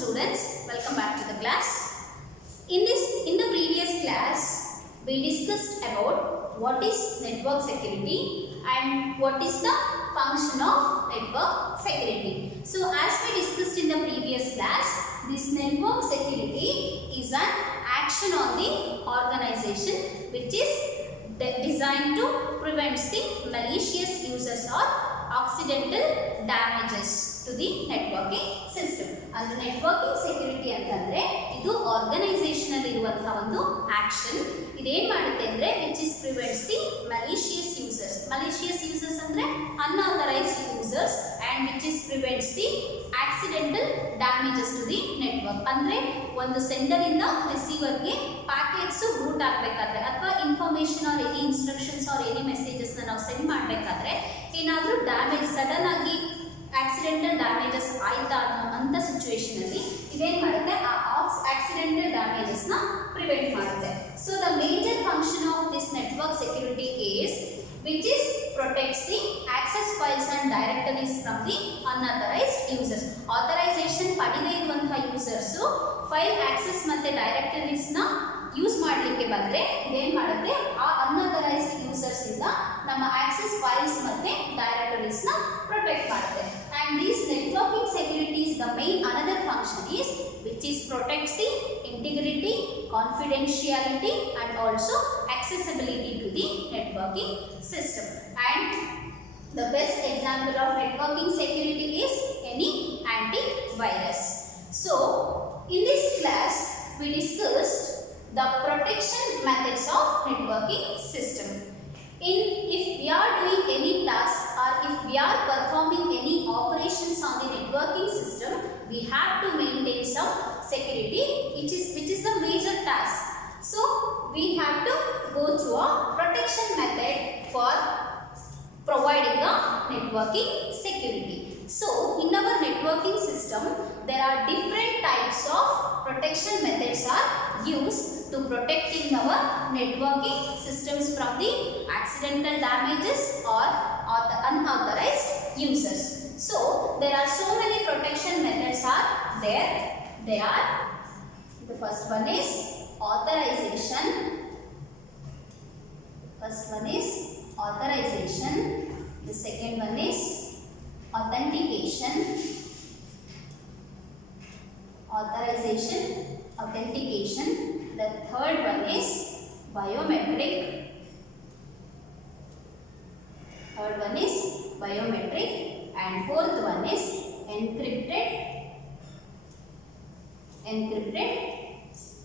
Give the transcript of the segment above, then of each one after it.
students, welcome back to the class. In the previous class, we discussed about what is network security and what is the function of network security. So as we discussed in the previous class, this network security is an action on the organization which is designed to prevent the malicious users or accidental damages to the networking system. And networking security ಅಂತಂದ್ರೆ ಇದು ಆರ್ಗನೈಸೇಷನ್ ಅಲ್ಲಿ ಇರುವಂತಹ ಒಂದು ಆಕ್ಷನ್. ಇದೇನ್ ಮಾಡುತ್ತೆ ಅಂದ್ರೆ which is prevents the malicious users. Malicious users ಅಂದ್ರೆ unauthorized users and which is prevents the accidental damages to the network. ಅಂದ್ರೆ ಒಂದು ಸೆಂಡರ್ ಇಂದ ರಿಸೀವರ್ ಗೆ ಪ್ಯಾಕೆಟ್ಸ್ ರೂಟ್ ಆಗಬೇಕಾದ್ರೆ ಅಥವಾ information R any instructions R any messages ನಾವು ಸೆಂಡ್ ಮಾಡಬೇಕಾದ್ರೆ ಏನಾದರೂ ಡ್ಯಾಮೇಜ್ ಸಡನ್ ಆಗಿ ಆಕ್ಸಿಡೆಂಟಲ್ ಡ್ಯಾಮೇಜಸ್ ಆಯ್ತಾ ಅಂತ ಸಿಚುವೇಶನ್ ಅಲ್ಲಿ ಇದೇನ್ ಮಾಡುತ್ತೆ ಆ ಆಕ್ಸಿಡೆಂಟಲ್ ಡ್ಯಾಮೇಜಸ್ ನ ಪ್ರಿವೆಂಟ್ ಮಾಡುತ್ತೆ. So the major function of this network security is which is protects the access files and directories from the unauthorized users. Authorization ಪಡೆದೇ ಇರುವಂತಹ ಯೂಸರ್ಸ್ ಫೈಲ್ ಆಕ್ಸೆಸ್ ಮತ್ತೆ ಡೈರೆಕ್ಟರೀಸ್ ನ ಯೂಸ್ ಮಾಡಲಿಕ್ಕೆ ಬಂದ್ರೆ ಇದೇನ್ ಮಾಡುತ್ತೆ ಆ ಅನ್ಅಥರೈಸ್ಡ್ ಯೂಸರ್ಸ್ ಇಂದ ನಮ್ಮ ಆಕ್ಸೆಸ್ ಫೈಲ್ಸ್ ಮತ್ತೆ ಡೈರೆಕ್ಟರೀಸ್ ನ ಪ್ರೊಟೆಕ್ಟ್ ಮಾಡುತ್ತೆ. And these networking securities, the main another function is which is protects the integrity, confidentiality and also accessibility to the networking system. And the best example of networking security is any antivirus. So in this class we discussed the protection methods of networking system. If we are doing any task or if we are performing any operations on the networking system, we have to maintain some security which is the major task. So we have to go through a protection method for providing a networking security. So in our networking system there are different types of protection methods are used to protecting our networking systems from the accidental damages or the unauthorized users. So there are so many protection methods are there. They are, the first one is authorization. First one is authorization. The second one is authentication. Authentication. The third one is biometric. And fourth one is encrypted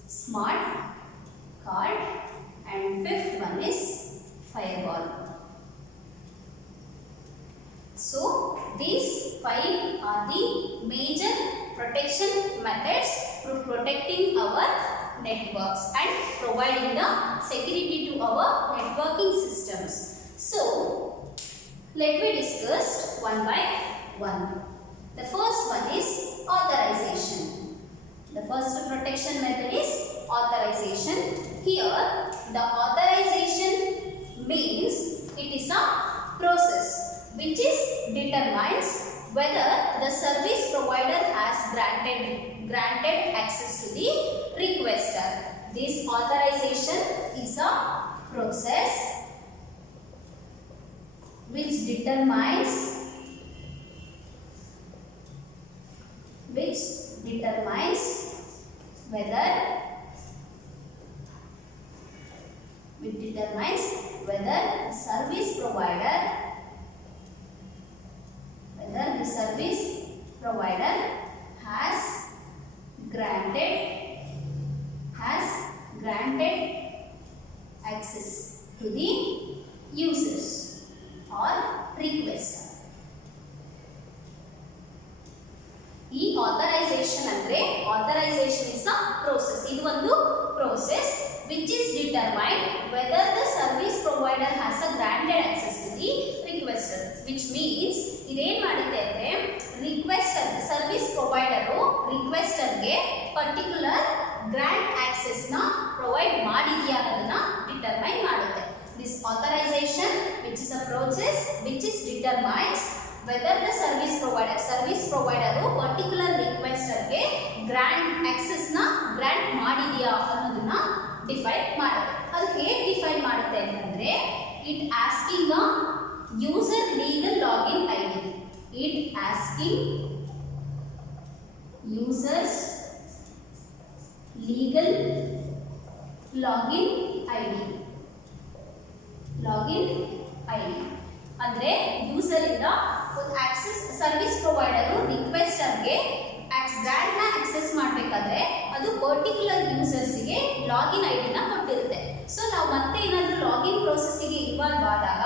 smart card, and fifth one is firewall. So these five are the major protection methods for protecting our networks and providing the security to our networking systems. So let me discuss one by one. The first one is authorization. The first protection method is authorization. Here the authorization means it is a process which is determines whether the service provider has granted access to the requester. This authorization is a process which determines whether the service provider has granted access to the users or requester. ಈ authorization ಅಂದ್ರೆ authorization is a process. ಇದು ಒಂದು process which is determined whether the service provider has a granted access to the requester, which means ಇದೇನ್ ಮಾಡುತ್ತೆ ಅಂದ್ರೆ ರಿಕ್ವೆಸ್ಟರ್ service provider ರಿಕ್ವೆಸ್ಟರ್ ಗೆ ಪರ್ಟಿಕ್ಯುಲರ್ ಗ್ರಾಂಟ್ ಆಕ್ಸೆಸ್ ನ ಪ್ರೊವೈಡ್ ಮಾಡಿದ್ಯಾ ಅನ್ನೋದನ್ನ ಡಿಟರ್ಮೈನ್ ಮಾಡುತ್ತೆ. This authorization which is a process which is determines whether the service provider particular ರಿಕ್ವೆಸ್ಟರ್ಗೆ ಆಕ್ಸೆಸ್ನ ಗ್ರಾಂಟ್ ಮಾಡಿದೆಯಾ ಅನ್ನೋದನ್ನ ಡಿಫೈನ್ ಮಾಡುತ್ತೆ. ಅದು ಹೇಗೆ ಡಿಫೈನ್ ಮಾಡುತ್ತೆ ಅಂತಂದರೆ, it asking a user legal login I D. It asking users legal login I D. ಅಂದರೆ ಯೂಸರಿಂದ ಒಂದು ಸರ್ವಿಸ್ ಪ್ರೊವೈಡರು ರಿಕ್ವೆಸ್ಟರ್ಗೆ ಗ್ರಾಂಟ್ನ ಆಕ್ಸೆಸ್ ಮಾಡಬೇಕಾದ್ರೆ ಅದು ಪರ್ಟಿಕ್ಯುಲರ್ ಯೂಸರ್ಸಿಗೆ ಲಾಗಿನ್ ಐ ಡಿನ ಕೊಟ್ಟಿರುತ್ತೆ. ಸೊ ನಾವು ಮತ್ತೆ ಏನಾದರೂ ಲಾಗಿನ್ ಪ್ರೋಸೆಸ್ಸಿಗೆ ಇನ್ವಾಲ್ವ್ ಆದಾಗ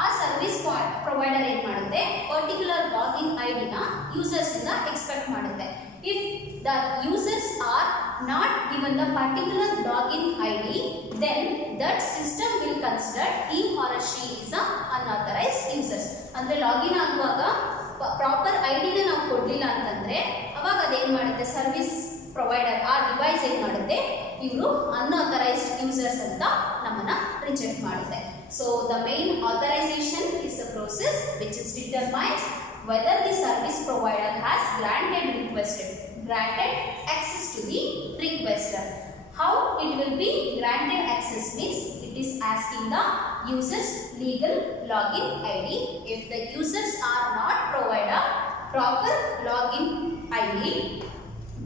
ಆ ಸರ್ವಿಸ್ ಪ್ರೊವೈಡರ್ ಏನು ಮಾಡುತ್ತೆ, ಪರ್ಟಿಕ್ಯುಲರ್ ಲಾಗಿನ್ ಐ ಡಿನ ಯೂಸರ್ಸಿಂದ ಎಕ್ಸ್ಪೆಕ್ಟ್ ಮಾಡುತ್ತೆ. If the users are not given the particular login I D, then that system will consider he or she is a unauthorized users. ಅಂದರೆ ಲಾಗಿನ್ ಆಗುವಾಗ ಪ್ರಾಪರ್ ಐ ಡಿನ ನಾವು ಕೊಡಲಿಲ್ಲ ಅಂತಂದರೆ ಅವಾಗ ಅದೇನು ಮಾಡುತ್ತೆ, ಸರ್ವಿಸ್ ಪ್ರೊವೈಡರ್ ಆ ಡಿವೈಸ್ ಏನು ಮಾಡುತ್ತೆ, ಇವರು ಅನ್ಆಥರೈಸ್ಡ್ ಯೂಸರ್ಸ್ ಅಂತ ನಮ್ಮನ್ನು ರಿಜೆಕ್ಟ್ ಮಾಡುತ್ತೆ. So the main authorisation is a process which is determines whether the service provider has granted access to the requester. How it will be granted access means it is asking the user's legal login ID. If the users are not provided proper login ID,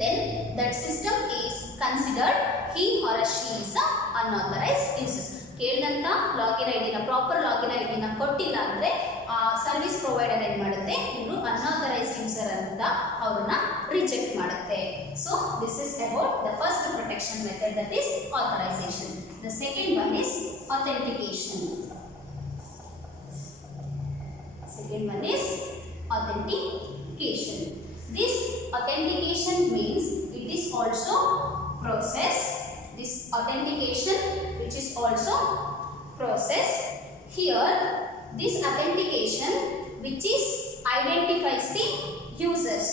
then that system is considered he or she is a unauthorized user. ಕೇಳಿದಂಥ login I ಡಿನ proper login I ಡಿನ ಕೊಟ್ಟಿಲ್ಲ ಅಂದರೆ service provider ಏನು ಮಾಡುತ್ತೆ, ಇವರು unauthorised user ಅಂತ ಅವ್ರನ್ನ ರಿಜೆಕ್ಟ್ ಮಾಡುತ್ತೆ. So this is about the first protection method, that is authorisation. The second one is authentication. This authentication means it is also process. This authentication which is also process. Here this authentication which is identifies the users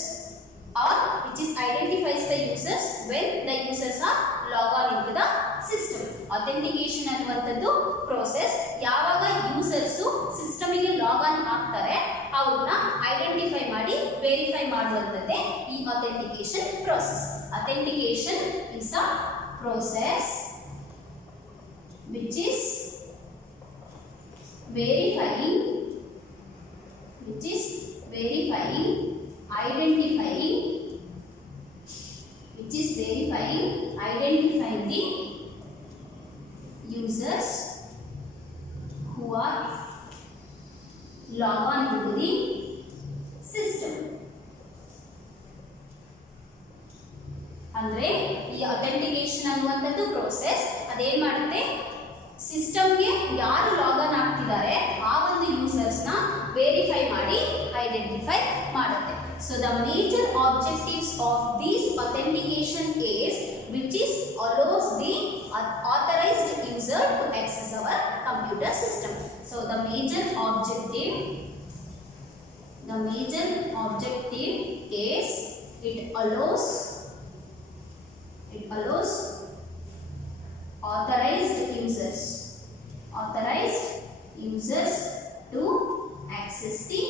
or which is identifies the users when the users are log on into the system. Authentication ಅನ್ನುವಂಥದ್ದು process. ಯಾವಾಗ ಯೂಸರ್ಸು ಸಿಸ್ಟಮಿಗೆ log on ಆಗ್ತಾರೆ ಅವ್ರನ್ನ ಐಡೆಂಟಿಫೈ ಮಾಡಿ ವೆರಿಫೈ ಮಾಡುವಂಥದ್ದೇ ಈ authentication process. Authentication is a process which is verifying, identifying the users who are log on into the system. ಅಂದ್ರೆ ಈ ಅಥೆಂಟಿಕೇಶನ್ ಅನ್ನುವಂಥದ್ದು ಪ್ರೋಸೆಸ್ ಅದೇನ್ ಮಾಡುತ್ತೆ, ಸಿಸ್ಟಮ್ಗೆ ಯಾರು ಲಾಗ್ ಆನ್ ಆಗ್ತಿದ್ದಾರೆ ಆ ಒಂದು ಯೂಸರ್ಸ್ನ ವೆರಿಫೈ ಮಾಡಿ ಐಡೆಂಟಿಫೈ ಮಾಡುತ್ತೆ. So the major objectives of this authentication is which is allows the authorized user to access our computer system. So the major objective is it allows authorized users to access the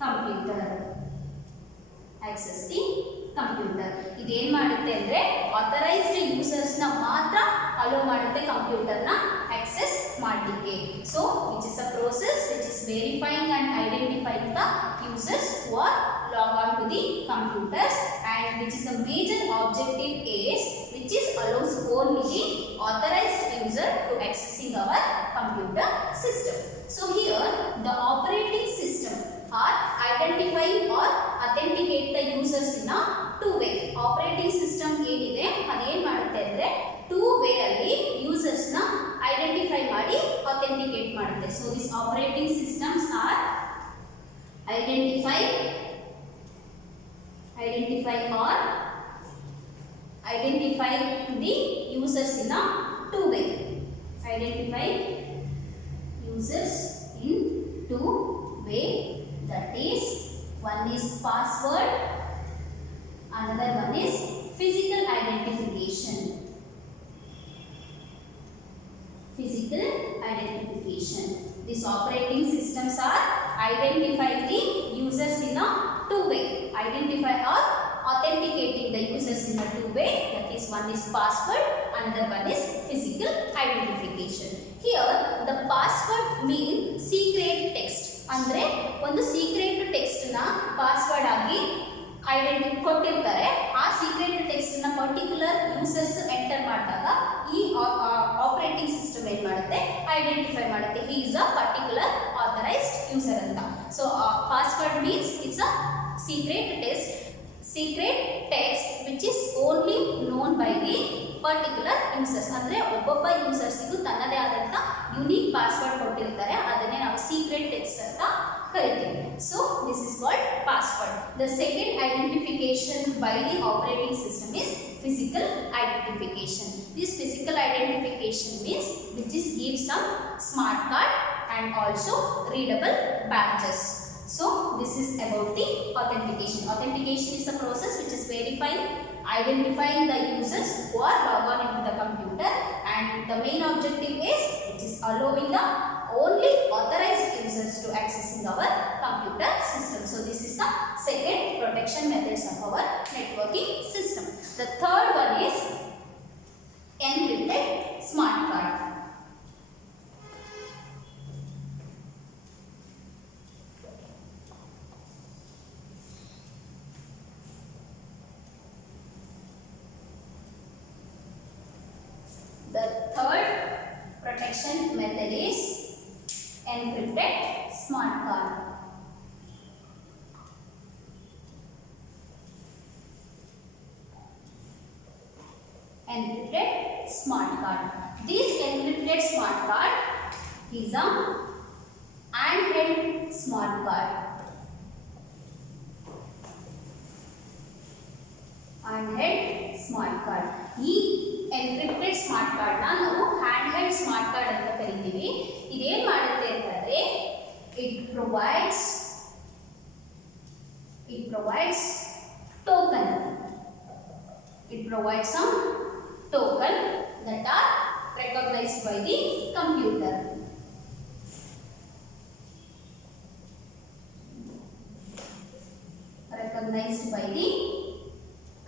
computer. ಇದೇನು ಮಾಡುತ್ತೆ ಅಂದರೆ ಆಥರೈಸ್ಡ್ ಯೂಸರ್ಸ್ನ ಮಾತ್ರ ಅಲೋ ಮಾಡುತ್ತೆ ಕಂಪ್ಯೂಟರ್ನ ಆಕ್ಸೆಸ್ ಮಾಡಲಿಕ್ಕೆ. So which is a process which is verifying and identifying the users who are log on to the computers, and which is a major objective is which is allows only the authorized user to accessing our computer system. So here the operating system are identifying or authenticate the users in a two way. Operating system ಏನಿದೆ ಅದೇನು ಮಾಡುತ್ತೆ ಅಂದರೆ two way ಅಲ್ಲಿ ಯೂಸರ್ಸ್ ನ ಐಡೆಂಟಿಫೈ ಮಾಡಿ ಅಥೆಂಟಿಕೇಟ್ ಮಾಡುತ್ತೆ. So this operating systems are identify the users in a two way. Identify users in two way, that is one is password, another one is physical identification. These operating systems are identify the users in a two way. Identify or authenticating the users in a two way. That is, one is password, another one is physical identification. Here the password means secret text. ಅಂದ್ರೆ ಒಂದು secret text ನ ಪಾಸ್ವರ್ಡ್ ಆಗಿ ಕೊಟ್ಟಿರ್ತಾರೆ. ಆ secret text ನ particular users enter ಮಾಡಿದಾಗ ಈ operating system ಏನ್ ಮಾಡುತ್ತೆ, ಐಡೆಂಟಿಫೈ ಮಾಡುತ್ತೆ he is a particular authorised user ಅಂತ. So password means it's a secret text which is only known by the particular users. ಅಂದರೆ ಒಬ್ಬೊಬ್ಬ ಯೂಸರ್ಸಿಗೂ ತನ್ನದೇ ಆದಂಥ ಯುನೀಕ್ ಪಾಸ್ವರ್ಡ್ ಕೊಟ್ಟಿರ್ತಾರೆ, ಅದನ್ನೇ ನಾವು ಸೀಕ್ರೆಟ್ ಟೆಕ್ಸ್ಟ್ ಅಂತ ಕರಿತೀವಿ. So this is called password. The second identification by the operating system is physical identification. This physical identification means which is gives some smart card and also readable badges. So this is about the authentication. Authentication is a process which is verifying, identifying the users who are logged on into the computer, and the main objective is it is allowing the only authorized users to access in our computer system. So this is the second protection methods of our networking system. The third one is encrypted smart card. The third protection method is encrypted smart card. Encrypted smart card. This encrypted smart card is a handheld smart card. Handheld smart card. ಈ encrypted smart card ನ ನಾವು hand held smart card ಅಂತ ಕರಿತೀವಿ. ಇದೇನ್ ಮಾಡುತ್ತೆ ಅಂತಂದ್ರೆ it provides token. It provides some token that are recognized by the computer. Recognized by the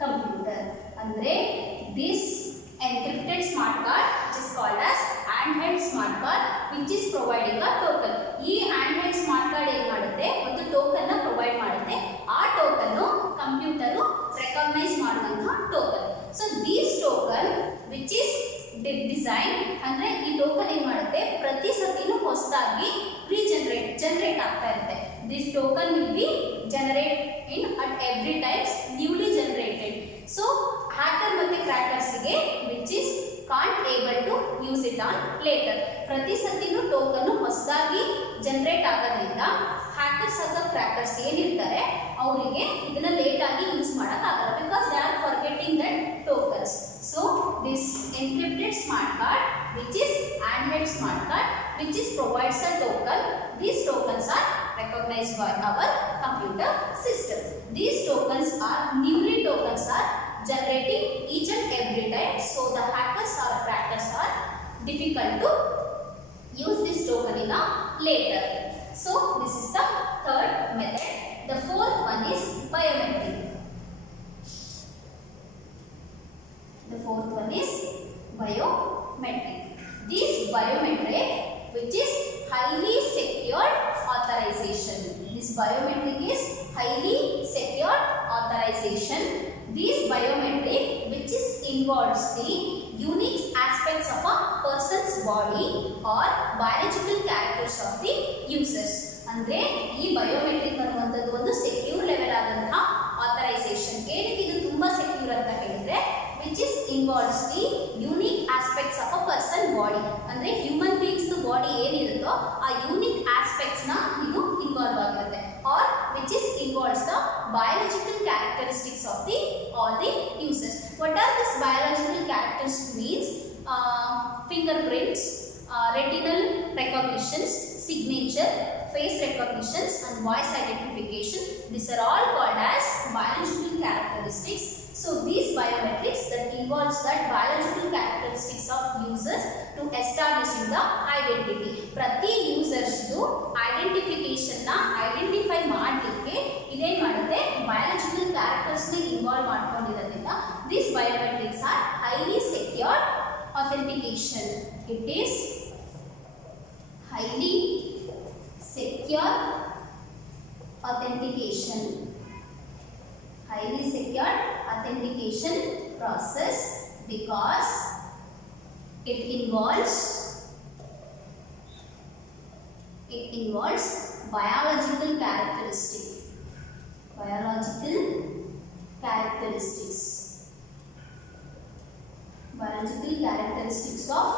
computer. Andre this encrypted smart card which is called as handheld smart card which is providing a token. ಈ handheld smart card ಏನು ಮಾಡುತ್ತೆ, ಒಂದು ಟೋಕನ್ ನ ಪ್ರೊವೈಡ್ ಮಾಡುತ್ತೆ. ಆ token computer recognise ಮಾಡುವಂತಹ token. So this token which is design ಅಂದ್ರೆ ಈ ಟೋಕನ್ ಏನು ಮಾಡುತ್ತೆ, ಪ್ರತಿ ಸತಿನೂ ಹೊಸದಾಗಿ ಜನರೇಟ್ ಆಗ್ತಾ ಇರುತ್ತೆ. This token will be generate in at every times newly generated. So hacker ಮತ್ತೆ ಕ್ರ್ಯಾಕರ್ಸ್ಗೆ which is can't able to use it on later. ಪ್ರತಿ ಸತಿನೂ ಟೋಕನ್ ಹೊಸದಾಗಿ ಜನರೇಟ್ ಆಗೋದ್ರಿಂದ ಹ್ಯಾಕರ್ಸ್ ಅಥವಾ ಕ್ರ್ಯಾಕರ್ಸ್ ಏನಿರ್ತಾರೆ ಅವರಿಗೆ ಇದನ್ನ ಲೇಟ್ ಆಗಿ ಯೂಸ್ ಮಾಡೋಕ್ಕಾಗಲ್ಲ, because they are forgetting that tokens. So this encrypted smart card which is handheld smart card which is provides a token. These tokens are recognized by our computer system. These tokens are newly tokens are generating each and every time, so the hackers or crackers are difficult to use this token in a later. So this is the third method. The fourth one is biometric. The fourth one is biometric. This biometric which is highly secured authorization. This biometric is highly secured authorization. This biometric which is involves the unique aspects of a person's body or biological characters of the users. ಅಂದ್ರೆ ಈ ಬಯೋಮೆಟ್ರಿಕ್ ಅನ್ನುವಂಥದ್ದು ಒಂದು secure level ಆದಂತಹ ಆಥರೈಸೇಷನ್. ಏನಕ್ಕೆ ಇದು ತುಂಬಾ ಸೆಕ್ಯೂರ್ ಅಂತ ಹೇಳಿದ್ರೆ which is involves the unique aspects of a person body. ಅಂದ್ರೆ ಹ್ಯೂಮನ್ ಬೀಯಿಂಗ್ಸ್ ಬಾಡಿ ಏನಿರುತ್ತೋ ಆ ಯೂನಿಕ್ ಆಸ್ಪೆಕ್ಟ್ಸ್ ನ ಇದು ಇನ್ವಾಲ್ವ್ ಆಗಿರುತ್ತೆ. or which is involves the biological characteristics of the all the users. What are these biological characteristics means? Fingerprints, retinal recognitions, signature, face recognitions and voice identification. These are all called as biological characteristics. So these biometrics that involves that biological characteristics of users to establishing the identity. ಪ್ರತಿ users ದು ಐಡೆಂಟಿಫಿಕೇಶನ್ ನ secure authentication, highly secure authentication process, because it involves biological characteristics of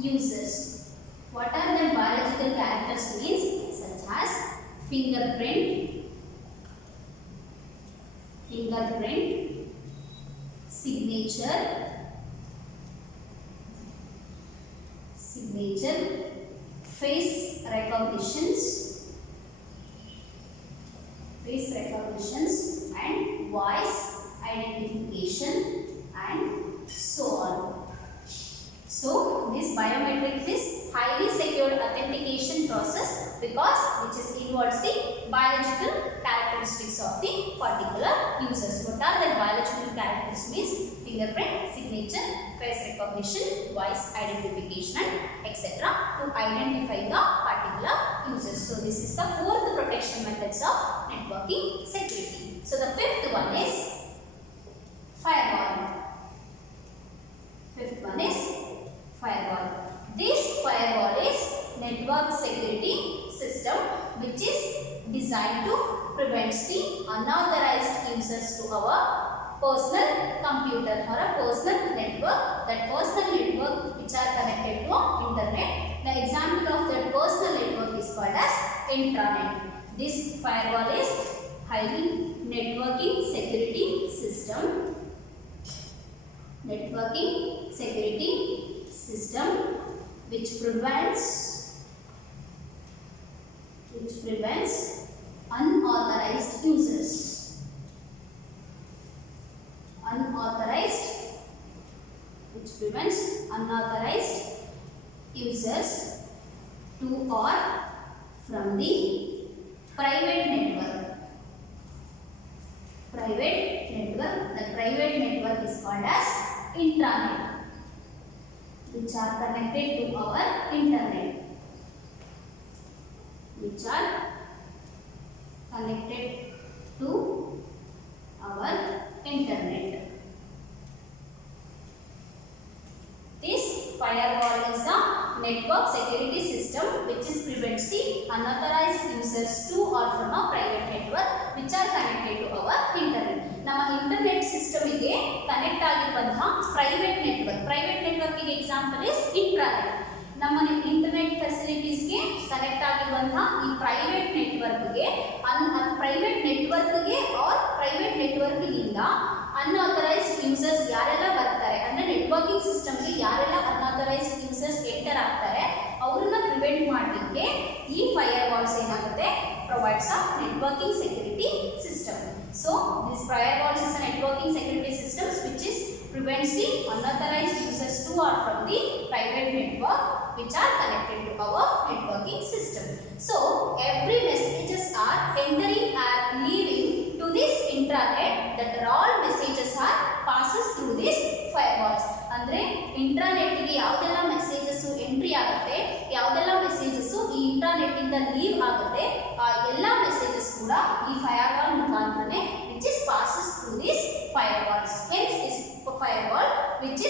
users. What are the biological characters means? Such as fingerprint, signature, face recognitions, and voice identification, and so on. So this biometrics is highly secure authentication process because which involves the biological characteristics of the particular users. What are the biological characteristics means? Fingerprint, signature, face recognition, voice identification, and etc. to identify the particular users. So this is the fourth protection methods of networking security. So the fifth one is firewall. This firewall is network security system which is designed to prevent the unauthorized users to our personal computer or a personal network. That personal network which are connected to internet. The example of that personal network is called as intranet. This firewall is highly networking security system. Which prevents unauthorized users to or from the private network. The private network is called as intranet, which are connected to our internet. This firewall is a network security system which prevents the unauthorized users to or from a private network which are connected to our internet. ನಮ್ಮ internet system ಗೆ connect ಆಗಿರುವಂತಹ private network ಗೆ example is intranet. ನಮ್ಮ internet facilities ಗೆ connect ಆಗಿರುವಂತಹ ಈ private network ಗೆ or private network ಗಿಂದ ಅನ್ಆಥರೈಸ್ಡ್ ಯೂಸರ್ಸ್ ಯಾರೆಲ್ಲ ಬರ್ತಾರೆ ಅಂದ್ರೆ ನೆಟ್ವರ್ಕಿಂಗ್ ಸಿಸ್ಟಮ್ ಗೆ ಯಾರೆಲ್ಲ ಅನ್ಆಥರೈಸ್ಡ್ ಯೂಸರ್ಸ್ ಎಂಟರ್ ಆಗ್ತಾರೆ ಅವರನ್ನ ಪ್ರಿವೆಂಟ್ ಮಾಡಲಿಕ್ಕೆ ಈ ಫೈರ್ ವಾಲ್ಸ್ ಏನಾಗುತ್ತೆ provides a networking security system. So this firewalls is a networking security system which prevents the unauthorized users to or from the private network which are connected to our networking system. So every messages are entering or leaving to this intranet, that all messages are passes through this firewalls. ಅಂದ್ರೆ ಇಂಟ್ರಾನೆಟ್ ಗೆ ಯಾವುದೆಲ್ಲ messages entry ಆಗುತ್ತೆ, ಯಾವುದೆಲ್ಲ ಮೆಸೇಜಸ್ ಈ ಇಂಟ್ರಾನೆಟ್ ಇಂದ ಲೀವ್ ಆಗುತ್ತೆ, ಆ ಎಲ್ಲ ಮೆಸೇಜಸ್ ಕೂಡ ಈ ಫೈರ್ವಾಲ್ ಮುಖಾಂತರನೇ which passes through these firewalls. Hence this firewall which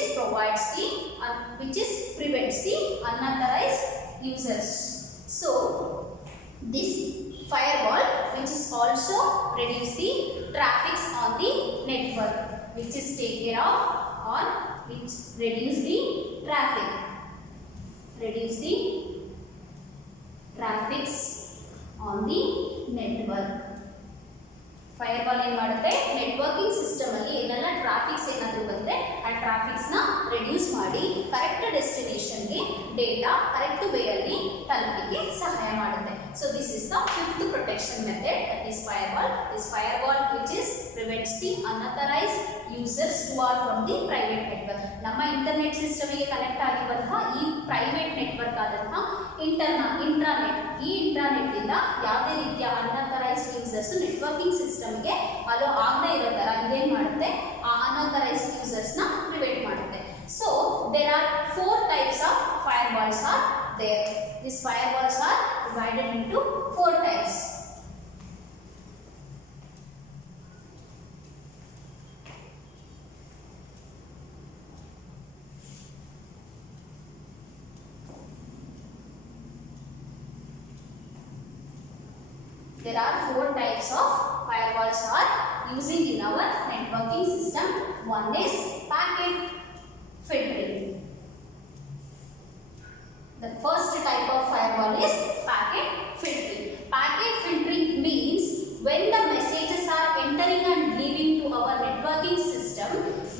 prevents the unauthorized users. So this firewall which also reduce the traffic on the network, which take care of or which reduce the traffics on the network. Firewall ಏನು ಮಾಡುತ್ತೆ, networking system ಅಲ್ಲಿ ಏನೆಲ್ಲ ಟ್ರಾಫಿಕ್ಸ್ ಏನಾದರೂ ಬಂದರೆ ಆ ಟ್ರಾಫಿಕ್ಸ್ನ ರೆಡ್ಯೂಸ್ ಮಾಡಿ ಕರೆಕ್ಟ್ ಡೆಸ್ಟಿನೇಷನ್ಗೆ ಡೇಟಾ ಕರೆಕ್ಟ್ ವೇಯಲ್ಲಿ ತಲುಪಲಿಕ್ಕೆ ಸಹಾಯ ಮಾಡುತ್ತೆ. So this is the fifth protection method, that is firewall. This firewall which prevents the unauthorised users who are from the private network. ನಮ್ಮ ಇಂಟರ್ನೆಟ್ ಸಿಸ್ಟಮ್ಗೆ ಕನೆಕ್ಟ್ ಆಗಿರುವಂತಹ ಈ ಪ್ರೈವೇಟ್ ನೆಟ್ವರ್ಕ್ ಆದಂತಹ ಇಂಟ್ರಾನೆಟ್, ಈ ಇಂಟ್ರಾನೆಟ್ನಿಂದ ಯಾವುದೇ ರೀತಿಯ ಅನ್ಅಥರೈಸ್ಡ್ ಯೂಸರ್ಸ್ ನೆಟ್ವರ್ಕಿಂಗ್ ಸಿಸ್ಟಮ್ಗೆ ಅಲೋ ಆಗದೇ ಇರೋ ಥರ ಇದೇನು ಮಾಡುತ್ತೆ, ಆ ಅನ್ಅಥರೈಸ್ಡ್ ಯೂಸರ್ಸ್ನ ಪ್ರಿವೆಂಟ್ ಮಾಡುತ್ತೆ. So there are 4 types of firewalls are there. These firewalls are divided into 4 types. There are 4 types of firewalls are using in our networking system. One is packet filtering. The first type of firewall is packet filtering. Packet filtering means when the messages are entering and leaving to our networking system,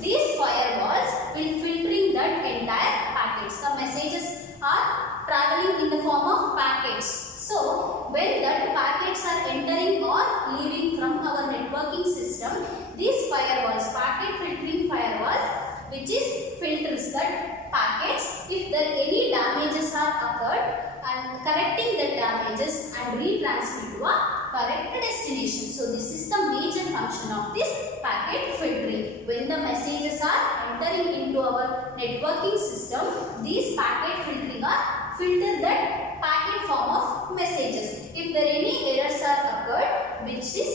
these firewalls will filtering that entire packets. The messages are traveling in the form of packets. So, when that packets are entering or leaving from our networking system, these firewalls, packet filtering firewalls, which is filters that packets. If there any damages are occurred and correcting the damages and retransmit to a correct destination. So, this is the major function of this packet filtering. When the messages are entering into our networking system, these packet filtering are filter that packet form of messages. If there any errors are occurred, which is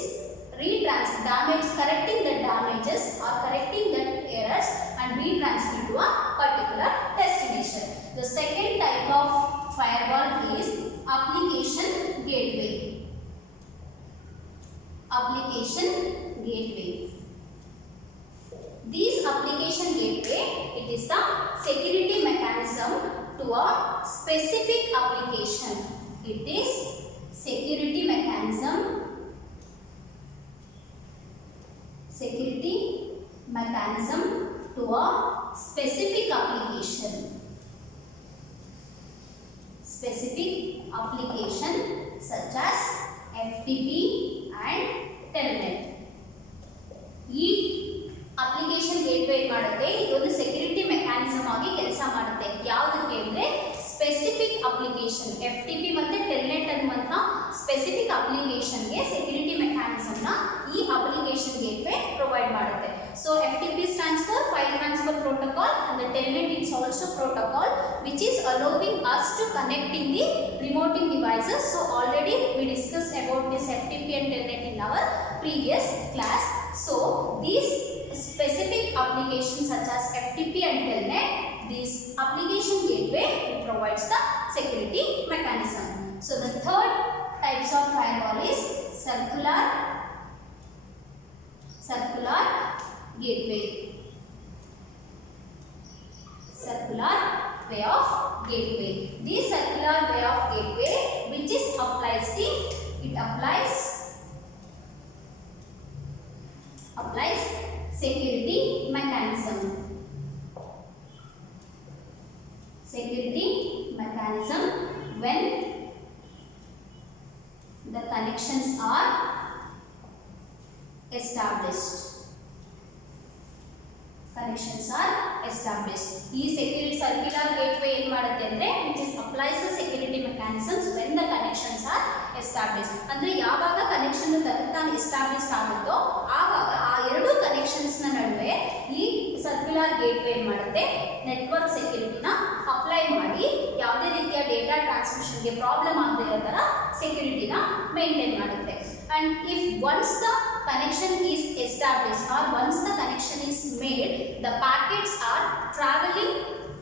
correcting the damages or correcting the errors and retransmit to a particular destination. The second type of firewall is application gateway. Application gateway. This application gateway, it is the security mechanism to a specific application. It is security mechanism to a specific application. Specific application such as FTP and Telnet. Application gateway ಮಾಡುತ್ತೆ ಇದೊಂದು security mechanism ಆಗಿ ಕೆಲಸ ಮಾಡುತ್ತೆ. ಯಾವುದಕ್ಕೆ ಅಂದ್ರೆ specific application FTP ಮತ್ತೆ ಟೆಲ್ನೆಟ್ ಅನ್ನುವಂತ ಸ್ಪೆಸಿಫಿಕ್ ಅಪ್ಲಿಕೇಶನ್ಗೆ ಸೆಕ್ಯೂರಿಟಿ ಮೆಕ್ಯಾನಿಸಮ್ ನ ಈ ಅಪ್ಲಿಕೇಶನ್ ಗೇಟ್ವೇ ಪ್ರೊವೈಡ್ ಮಾಡುತ್ತೆ. So FTP stands for file transfer protocol and the telnet is also protocol which is allowing us to connecting the remoting devices. So already we discussed about this FTP and telnet in our previous class. So these specific applications such as FTP and telnet, this application gateway provides the security mechanism. So the third types of firewall is circular gateway. Circular way of gateway. This circular way of gateway which is applies security mechanism. Security mechanism when the connections are established. ಈ security circular gateway ಏನು ಮಾಡುತ್ತೆ ಅಂದ್ರೆ it is applies the security mechanisms when the connections are establish. ಅಂದ್ರೆ ಯಾವಾಗ ಕನೆಕ್ಷನ್ ತಾನು ಎಸ್ಟಾಬ್ಲಿಷ್ ಆಗುತ್ತೋ ಆವಾಗ ಆ ಎರಡು ಕನೆಕ್ಷನ್ಸ್ ನ ನಡುವೆ ಈ ಸರ್ಕ್ಯುಲರ್ ಗೇಟ್ವೇ ಏನು ಮಾಡುತ್ತೆ ನೆಟ್ವರ್ಕ್ ಸೆಕ್ಯೂರಿಟಿನ ಅಪ್ಲೈ ಮಾಡಿ ಯಾವುದೇ ರೀತಿಯ ಡೇಟಾ ಟ್ರಾನ್ಸ್ಮಿಷನ್ಗೆ ಪ್ರಾಬ್ಲಮ್ ಆಗದೇ ಇರೋ ತರ ಸೆಕ್ಯೂರಿಟಿನ ಮೇಂಟೈನ್ ಮಾಡುತ್ತೆ. And if once the connection is established or once the connection is made, the packets are traveling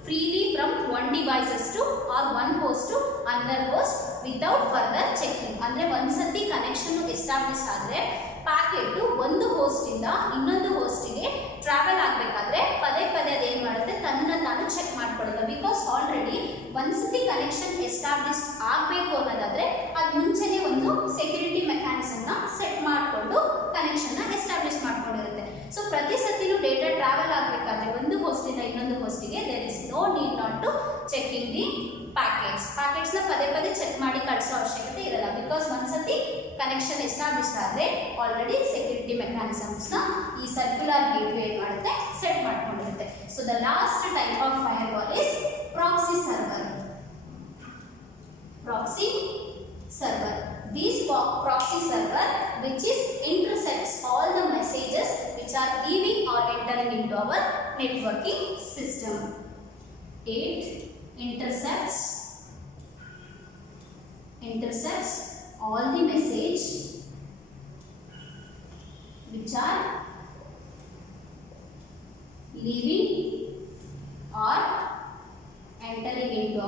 freely from one devices to or one host to another host without further checking. ಅಂದ್ರೆ ಒಂದ್ಸತಿ connection establish ಆದ್ರೆ ಪ್ಯಾಕೆಟ್ ಒಂದು host ಇಂದ ಇನ್ನೊಂದು ಹೋಸ್ಟಿಗೆ ಟ್ರಾವೆಲ್ ಆಗಬೇಕಾದ್ರೆ ಪದೇ ಅದೇನು ಮಾಡುತ್ತೆ ತನ್ನ ತಾನು ಚೆಕ್ ಮಾಡ್ಕೊಳ್ಳೋದು. ಬಿಕಾಸ್ ಆಲ್ರೆಡಿ ಒಂದ್ಸತಿ ಕನೆಕ್ಷನ್ ಎಸ್ಟಾಬ್ಲಿಷ್ ಆಗಬೇಕು ಅನ್ನೋದಾದ್ರೆ ಅದು ಮುಂಚೆನೆ ಒಂದು ಸೆಕ್ಯೂರಿಟಿ ಮೆಕ್ಯಾನಿಸಮ್ ನ ಸೆಟ್ ಮಾಡಿಕೊಂಡು ಕನೆಕ್ಷನ್ ನ ಎಸ್ಟಾಬ್ಲಿಷ್ ಮಾಡ್ಕೊಂಡಿರುತ್ತೆ. ಸೊ ಪ್ರತಿ ಸತಿನೂ ಡೇಟಾ ಟ್ರಾವೆಲ್ ಆಗಬೇಕಾದ್ರೆ ಒಂದು ಹೋಸ್ಟ್ ಇಂದ ಇನ್ನೊಂದು ಹೋಸ್ಟಿಗೆ there is no need not to checking the packets ನ ಪದೇ ಚೆಕ್ ಮಾಡಿ ಕಳಿಸೋ ಅವಶ್ಯಕತೆ ಇರಲ್ಲ. ಬಿಕಾಸ್ ಒಂದ್ಸತಿ ಕನೆಕ್ಷನ್ ಎಸ್ಟಾಬ್ಲಿಷ್ ಆದ್ರೆ ಆಲ್ರೆಡಿ ಸೆಕ್ಯೂರಿಟಿ ಮೆಕ್ಯಾನಿಸಮ್ಸ್ ನ ಈ ಸರ್ಕ್ಯುಲರ್ ಗೇಟ್ವೇ ಏನು ಮಾಡುತ್ತೆ ಸೆಟ್ ಮಾಡ್ಕೊಂಡಿರುತ್ತೆ. So the last type of firewall is proxy server. This proxy server which is intercepts all the messages which are leaving or entering into our networking system. It intercepts intercepts all the message which are leaving or entering into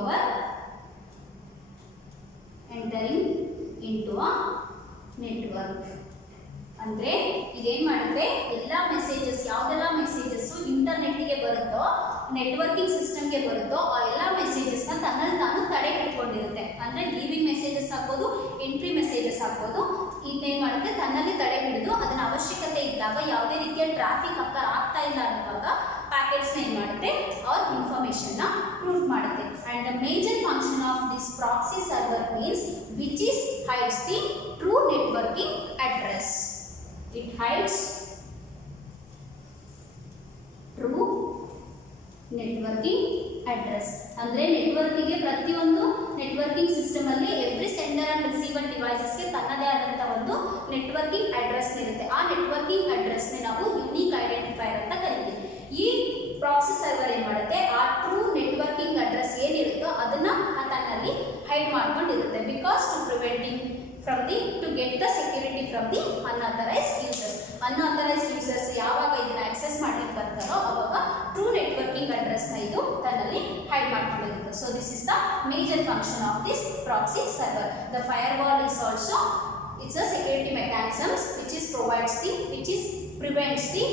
a network. ಅಂದರೆ ಇದೇನು ಮಾಡುತ್ತೆ, ಎಲ್ಲ ಮೆಸೇಜಸ್ ಯಾವುದೆಲ್ಲ ಮೆಸೇಜಸ್ಸು ಇಂಟರ್ನೆಟ್ಗೆ ಬರುತ್ತೋ, ನೆಟ್ವರ್ಕಿಂಗ್ ಸಿಸ್ಟಮ್ಗೆ ಬರುತ್ತೋ ಆ ಎಲ್ಲ ಮೆಸೇಜಸ್ನ ತನ್ನಲ್ಲಿ ತಾನು ತಡೆ ಹಿಡ್ಕೊಂಡಿರುತ್ತೆ. ಅಂದರೆ ಲೀವಿಂಗ್ ಮೆಸೇಜಸ್ ಆಗ್ಬೋದು, ಎಂಟ್ರಿ ಮೆಸೇಜಸ್ ಆಗ್ಬೋದು, ಇನ್ನೇನು ಮಾಡುತ್ತೆ ತನ್ನಲ್ಲಿ ತಡೆ ಹಿಡಿದು ಅದನ್ನ ಅವಶ್ಯಕತೆ ಇದ್ದಾಗ ಯಾವುದೇ ರೀತಿಯ ಟ್ರಾಫಿಕ್ ಆಗ್ತಾ ಇಲ್ಲ ಅನ್ನುವಾಗ ಪ್ಯಾಕೆಟ್ಸ್ನ ಏನು ಮಾಡುತ್ತೆ, ಅವ್ರ ಇನ್ಫಾರ್ಮೇಷನ್ನ ರೂಟ್ ಮಾಡುತ್ತೆ. And the major function of this proxy server means which is hides the true networking address. It hides true networking address. ಅಂದರೆ ನೆಟ್ವರ್ಕಿಗೆ ಪ್ರತಿಯೊಂದು ನೆಟ್ವರ್ಕಿಂಗ್ ಸಿಸ್ಟಮ್ ಅಲ್ಲಿ ಎವ್ರಿ ಸೆಂಡರ್ ಅಂಡ್ ರಿಸೀವರ್ ಡಿವೈಸಸ್ಗೆ ತನ್ನದೇ ಆದಂಥ ಒಂದು ನೆಟ್ವರ್ಕಿಂಗ್ ಅಡ್ರೆಸ್ ಇರುತ್ತೆ. ಆ ನೆಟ್ವರ್ಕಿಂಗ್ ಅಡ್ರೆಸ್ನೇ ನಾವು ಯುನೀಕ್ ಐಡೆಂಟಿಫೈರ್ ಅಂತ ಕರಿತೀವಿ. ಈ ಪ್ರಾಕ್ಸಿ ಸರ್ವರ್ ಏನು ಮಾಡುತ್ತೆ, ಆ ಟ್ರೂ ನೆಟ್ವರ್ಕಿಂಗ್ ಅಡ್ರೆಸ್ ಏನಿರುತ್ತೋ ಅದನ್ನ ತನ್ನಲ್ಲಿ ಹೈಡ್ ಮಾಡ್ಕೊಂಡಿರುತ್ತೆ. Because to preventing to get the security from the unauthorized users. Unauthorized users ಯಾವಾಗ ಇದನ್ನ ಆಕ್ಸೆಸ್ ಮಾಡ್ಲಿಕ್ಕೆ ಬರ್ತಾರೋ ಅವಾಗ ಟ್ರೂ ನೆಟ್ವರ್ಕಿಂಗ್ ಅಡ್ರೆಸ್ ನ ಇದು ತನ್ನಲ್ಲಿ ಹೈಡ್ ಮಾಡ್ಕೊಂಡಿರುತ್ತೆ. So this is the major function of this proxy server. The firewall is also it's a security mechanisms which prevents the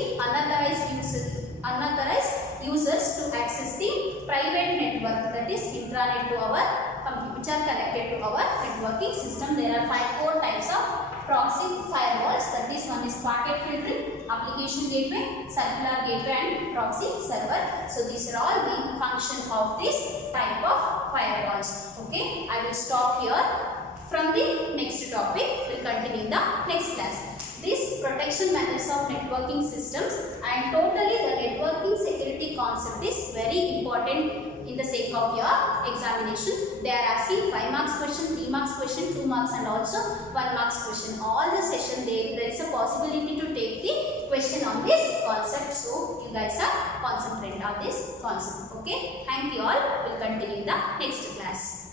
unauthorized users to access the private network, that is intranet to our which are connected to our networking system. There are four types of proxy firewalls, that is one is packet filtering, application gateway, circular gateway and proxy server. So these are all the function of this type of firewalls. Okay, I will stop here. From the next topic we'll continue in the next class. These protection methods of networking systems and totally the networking security concept is very important in the sake of your examination. They are asking 5 marks question, 3 marks question, 2 marks and also 1 marks question. All the session there is a possibility to take the question on this concept. So you guys are concentrate on this concept. Okay, thank you all. We'll continue in the next class.